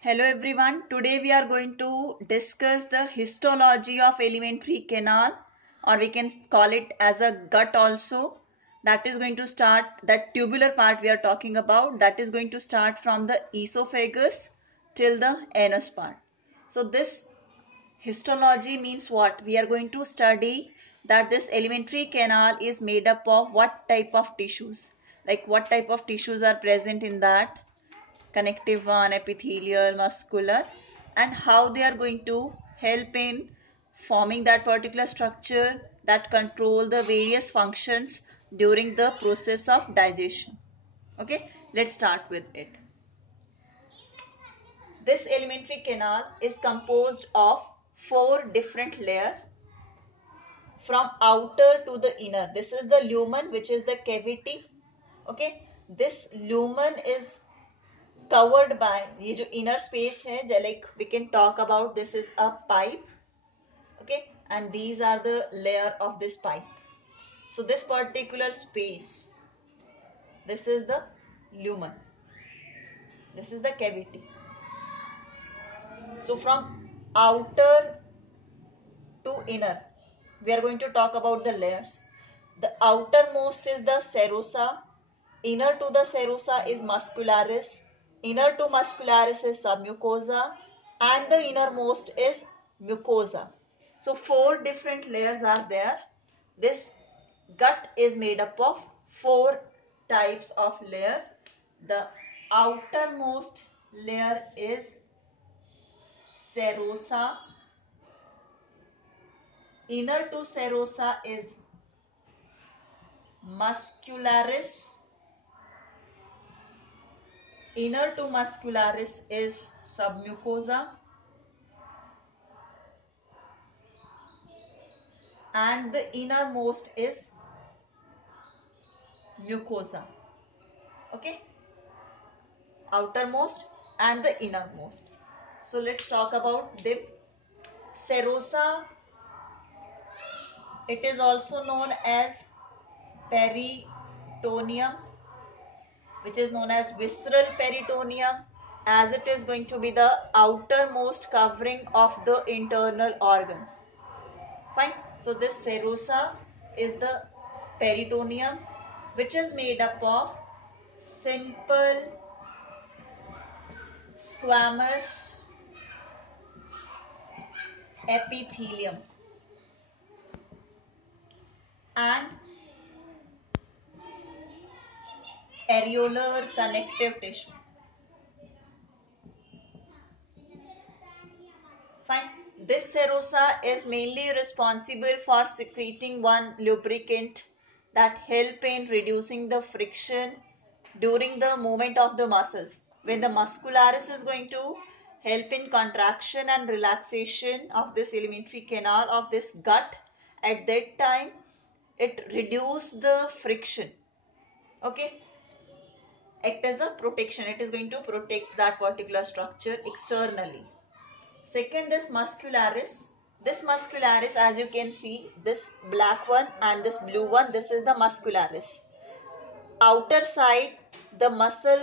Hello everyone. Today we are going to discuss the histology of alimentary canal, or we can call it as a gut also. That is going to start, that tubular part we are talking about, that is going to start from the esophagus till the anus part. So this histology means what? We are going to study that this alimentary canal is made up of what type of tissues, like what type of tissues are present in that, connective one, epithelial, muscular, and how they are going to help in forming that particular structure that control the various functions during the process of digestion. Okay, let's start with it. This alimentary canal is composed of four different layers from outer to the inner. This is the lumen, which is the cavity. Okay, this lumen is covered by ये जो inner space है, like we can talk about, this is a pipe. Okay, and these are the layer of this pipe. So this particular space, this is the lumen, this is the cavity. So from outer to inner, we are going to talk about the layers. The outermost is the serosa, inner to the serosa is muscularis, inner to muscularis is submucosa, and the innermost is mucosa. So four different layers are there. This gut is made up of four types of layer. The outermost layer is serosa, inner to serosa is muscularis, inner to muscularis is submucosa, and the innermost is mucosa. Okay, outermost and the innermost. So let's talk about the serosa. It is also known as peritoneum, which is known as visceral peritoneum, as it is going to be the outermost covering of the internal organs. Fine. So this serosa is the peritoneum, which is made up of simple squamous epithelium and areolar connective tissue. Fine. This serosa is mainly responsible for secreting one lubricant that help in reducing the friction during the movement of the muscles. When the muscularis is going to help in contraction and relaxation of this alimentary canal of this gut, at that time it reduce the friction. Okay, act as a protection. It is going to protect that particular structure externally. Second is muscularis. This muscularis, as you can see, this black one and this blue one, this is the muscularis. Outer side, the muscle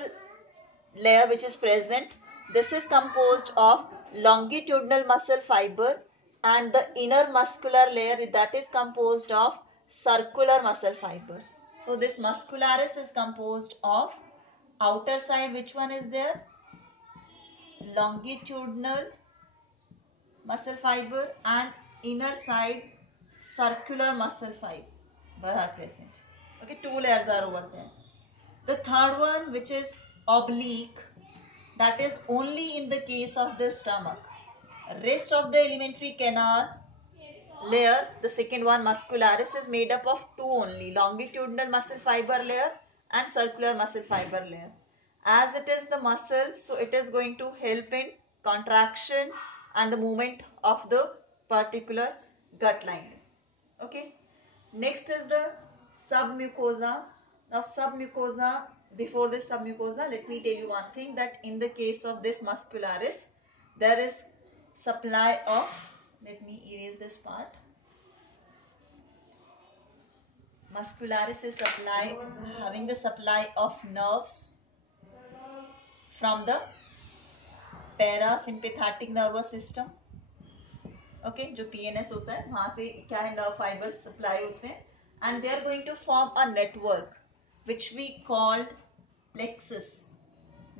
layer which is present, this is composed of longitudinal muscle fiber, and the inner muscular layer, that is composed of circular muscle fibers. So this muscularis is composed of outer side, which one is there? Longitudinal muscle fiber, and inner side circular muscle fiber are present. Okay, two layers are over there. The third one, which is oblique, that is only in the case of the stomach. Rest of the alimentary canal layer, the second one muscularis, is made up of two only, longitudinal muscle fiber layer and circular muscle fiber layer. As it is the muscle, so it is going to help in contraction and the movement of the particular gut line. Okay, next is the submucosa. Now submucosa, before this submucosa, let me tell you one thing, that in the case of this muscularis, there is supply of, let me erase this part. Muscularis is having the supply of nerves from the parasympathetic nervous system, okay, जो PNS होता है वहां से क्या है, nerve fibres supply होते हैं, and they are going to form a network which we called plexus,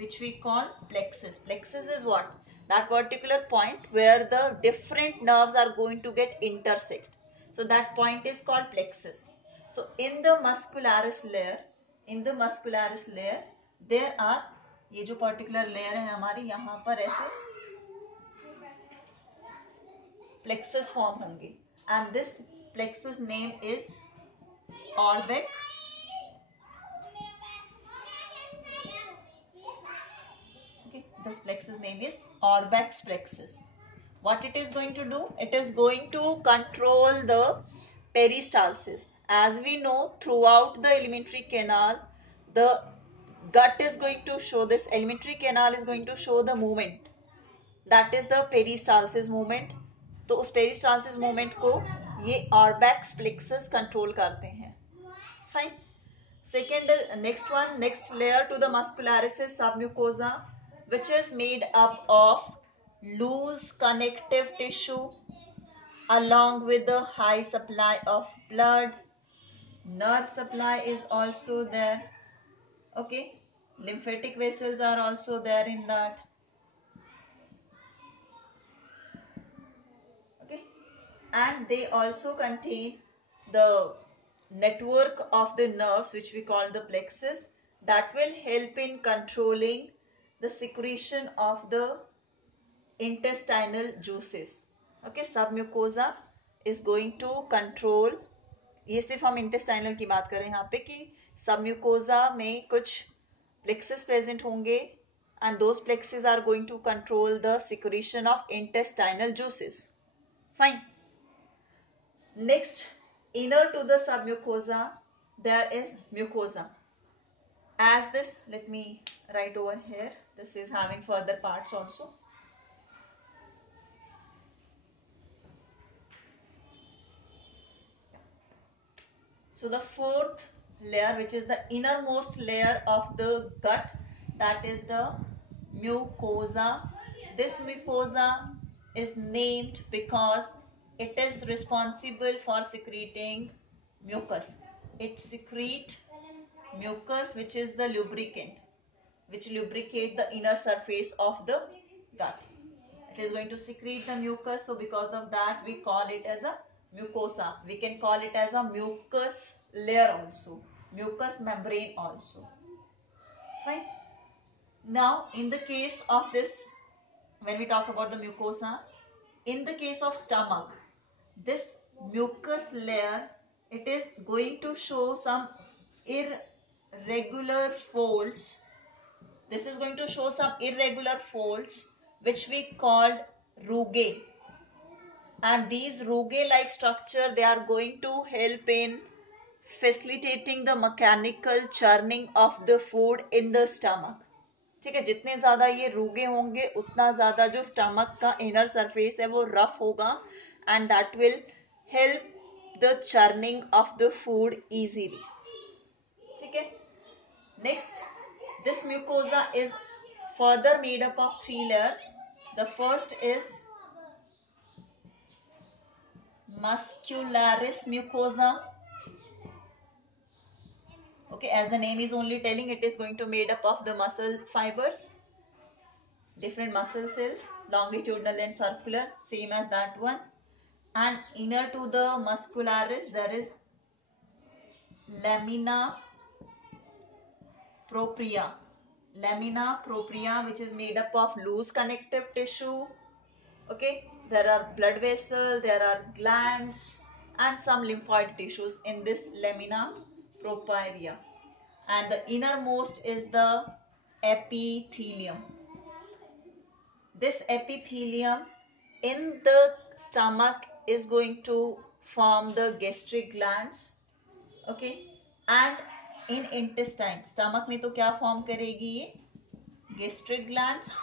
which we call plexus. Plexus is what? That particular point where the different nerves are going to get intersect. So that point is called plexus. So in the muscularis layer, there are, ये जो particular layer है हमारी, यहाँ पर ऐसे plexus form होंगे, and this plexus name is Orbeck. This plexus name is Orbeck's plexus. What it is going to do? It is going to control the peristalsis. As we know, throughout the alimentary canal, the gut is going to show, this alimentary canal is going to show the movement. That is the peristalsis movement. तो उस peristalsis movement को ये Orbeck's plexus control करते हैं. Fine. Second, next layer to the muscularis is submucosa, which is made up of loose connective tissue along with the high supply of blood. Nerve supply is also there. Okay, lymphatic vessels are also there in that. Okay, and they also contain the network of the nerves, which we call the plexus, that will help in controlling the secretion of the intestinal juices. Okay, submucosa is going to control, ये सिर्फ हम intestinal की बात कर रहे हैं यहाँ पे, कि submucosa में कुछ plexus present होंगे, and those plexus are going to control the secretion of intestinal juices. Fine. Next, inner to the submucosa, there is mucosa. As this, let me write over here, this is having further parts also. So the fourth layer, which is the innermost layer of the gut, that is the mucosa. This mucosa is named because it is responsible for secreting mucus. It secretes mucus, which is the lubricant, which lubricate the inner surface of the gut. It is going to secrete the mucus, so because of that we call it as a mucosa. We can call it as a mucus layer also, mucous membrane also. Fine. Now in the case of this, when we talk about the mucosa, in the case of stomach, this mucus layer, it is going to show some irregular folds. This is going to show some irregular folds, which we called rugae. And these rugae-like structure, they are going to help in facilitating the mechanical churning of the food in the stomach. ठीक है, जितने ज्यादा ये रूगे होंगे उतना ज्यादा जो stomach का इनर सरफेस है वो रफ होगा, and that will help the churning of the food easily. ठीक है. Next, this mucosa is further made up of 3 layers. The first is muscularis mucosa. Okay, as the name is only telling, it is going to made up of the muscle fibers, different muscle cells, longitudinal and circular, same as that one. And inner to the muscularis, there is lamina propria. Lamina propria, which is made up of loose connective tissue. Okay, there are blood vessels, there are glands, and some lymphoid tissues in this lamina propria. And the innermost is the epithelium. This epithelium in the stomach is going to form the gastric glands. Okay, and in intestine, stomach में तो क्या form करेगी ये? Gastric glands.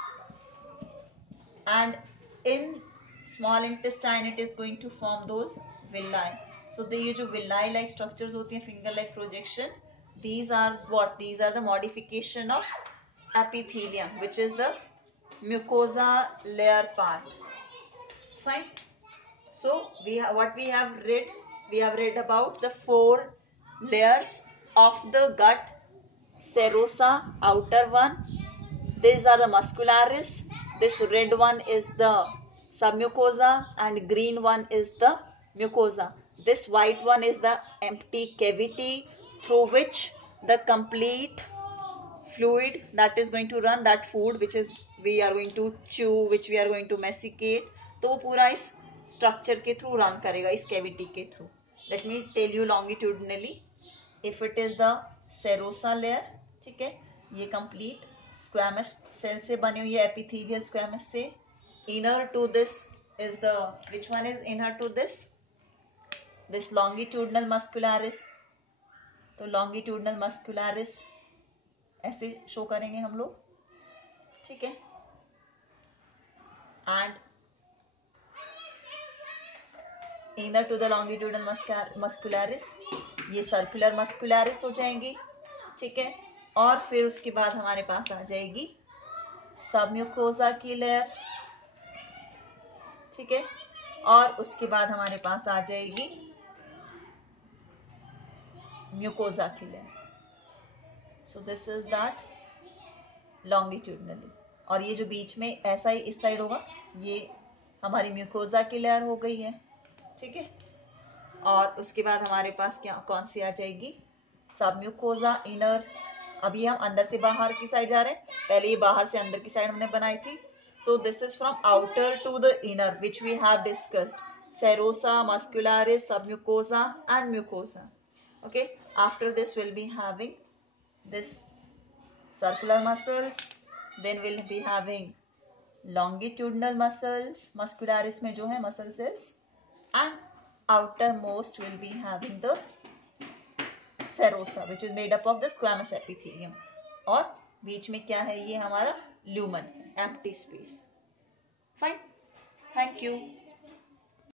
And in small intestine, it is going to form those villi. So ये जो villi like structures होती हैं, finger like projection, these are what? These are the modification of epithelium, which is the mucosa layer part. Fine. So what we have read about the 4 layers of the gut. Serosa, outer one. These are the muscularis. This red one is the submucosa and green one is the mucosa. This white one is the empty cavity through which the complete fluid that is going to run, that food which is we are going to chew, which we are going to masticate, तो वो पूरा इस structure के through run करेगा, इस cavity के through. Let me tell you longitudinally. If it is the serosa layer, ठीक है, ये कंप्लीट स्क्वैमस सेल से बनी हुई है, एपिथेलियल स्क्वैमस से. Inner to this is the, which one is inner to this longitudinal muscularis. तो लॉन्गिट्यूडनल मस्कुलरिस ऐसे शो करेंगे हम लोग, ठीक है. And inner to the longitudinal muscularis ये सर्कुलर मस्कुलरिस हो जाएंगी, ठीक है. और फिर उसके बाद हमारे पास आ जाएगी सबम्यूकोसा की लेयर, ठीक है. और उसके बाद हमारे पास आ जाएगी म्यूकोसा की layer. So this is that longitudinally. और ये जो बीच में ऐसा ही इस साइड होगा, ये हमारी म्यूकोसा की लेयर हो गई है, ठीक है. और उसके बाद हमारे पास क्या कौन सी आ जाएगी, सबम्यूकोसा इनर. अभी हम अंदर से बाहर की साइड जा रहे हैं, पहले ये बाहर से अंदर की साइड हमने बनाई थी. So this is from outer to the inner which we have discussed. Serosa, muscularis, submucosa and mucosa. Okay, after this we'll be having this circular muscles, then we'll be having longitudinal muscles, muscularis में जो है muscle cells, and outermost will be having the serosa which is made up of the squamous epithelium. और बीच में क्या है, ये हमारा lumen, empty space. Fine, thank you.